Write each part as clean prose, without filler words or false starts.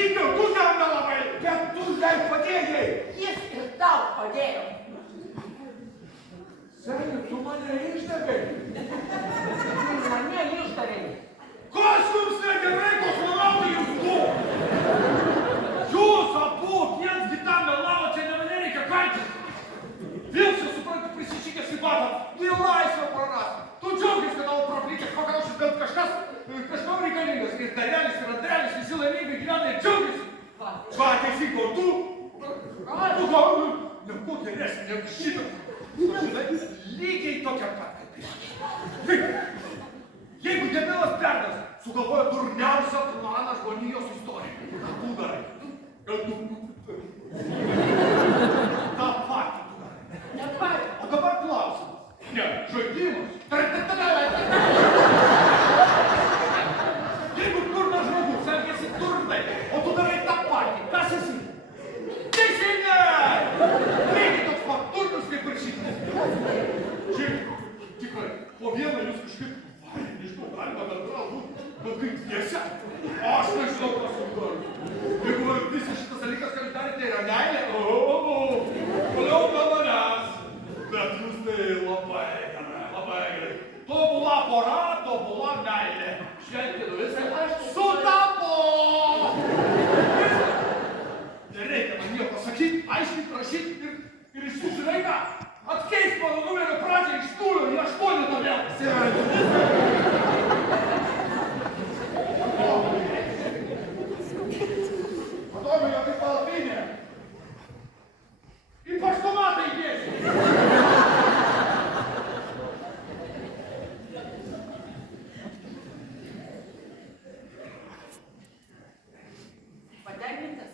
Žygiau, tu jam nelabai, bet tu jai padėjai. Jis ir tau padėjo. Seni, tu mane išdavai. Mane išdavai. Kas jums negerai, koks melauti jūs du? Jūs abu, viens kitam melavo, čia nereikia kaltinti. Vėl čia, suprantu, prisišykęs į batą, į laisvę praras. Tu džiaugis, kad tavo praplikęs pakaušis bent kažkas reikalingas. Ir darelis, ir andrelis, visi laimingai gyvena ir džiaugis. Va, teisingo, tu gal, kuo geresnė negu šitą. Tu žinai, lygiai tokia pat kaip jis. Jeigu debilas perdas sugalvoja durniausią planą žmonijos istorijoje, ką tu darai? Ta patį tu darai. O dabar klausimas. Ne, žaidimas. Jeigu durnas žmogus elgiasi durnai, o tu darai tą patį, kas esi? Teisingai! Lygiai toks pat durnas kaip ir šitas. Šiaip, tikrai, po vieną jūs kažkaip nežinau, galima bendraut būt, bet kaip tiesa. Aš nežinau, kas jums darosi. Jeigu visas šitas dalykas, ką jūs darėte, yra meilė, toliau be manęs. Bet jūs tai labai gerai. Tobula pora, tobula meilė. Šventinu visą, aš sutapo! Nereikia man nieko sakyti, aiškiai prašyti ir išsižinai ką. Atkeis mano numerio pradžią iš 0 į 8 vėl. Matome, jo kaip palapinė. Į paštomatą įdėsi. Patenkintas?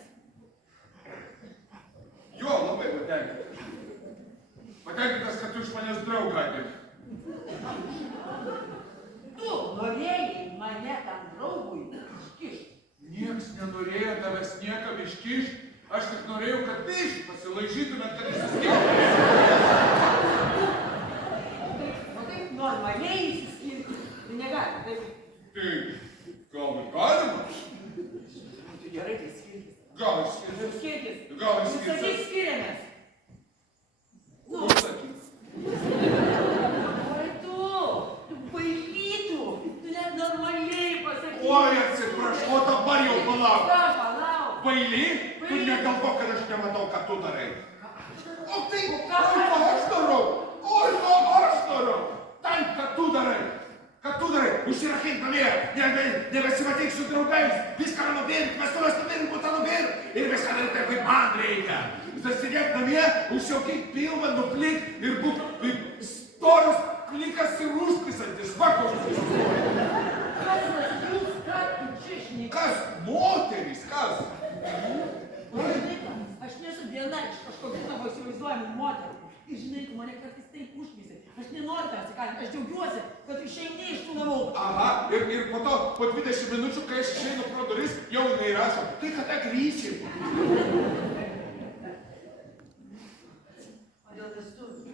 Jo, labai patenkintas. Patenkintas, kad tu iš manęs draugą atėmė. Tu norėjai mane tam draugui iškišti. Nieks nenorėjo tavęs niekam iškišti. Aš tik norėjau, kad biškį pasilaižytumėt, kad išsiskirtumėt. O taip normaliai išsiskirti. Tai negali, taip. Tai gal ir galima? Tai gerai, tai skirtis. Gal ir skirtis. Skirtis. Gal ir skirtis. Sakyk, skiriamės. Kur sakyk? Oi tu bailėtų. Tu net normaliai pasakyk. Oi, atsiprašau, dabar jau palauk. Ką palauk? Bailį? Tu negalvo, kad aš nematau, ką tu darai. O tai, oi, ką aš darau? Tai, ką tu darai? Užsirakink namie, nebesimatyk su draugais, viską nubėrk, vestuvės nubėrk, butą nubėrk ir viską darai taip, kaip man reikia. Sėdėk namie, užsiaukink pilvą, nuplik ir būk storas, plikas ir užpisantis. Va, koks susistoja. Kas jūs, ką tu čia šneki? Kas? Moteris, kas? Aš nesu viena iš kažkokių tavo įsivaizduojamų moterų. Ir žinai, tu mane kartais taip užmysi. Aš nenoriu tavęs įkalinti, aš džiaugiuosi, kad tu išeini iš tų namų. Aha, ir po to, po 20 minučių, kai aš išeinu pro duris, jau jinai rašo, tai kada grįši? O dėl vestuvių?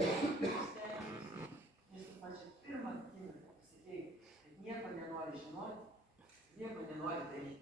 Nes tu man čia pirmą akimirką pasakėjai, kad nieko nenori žinoti, nieko nenori daryti.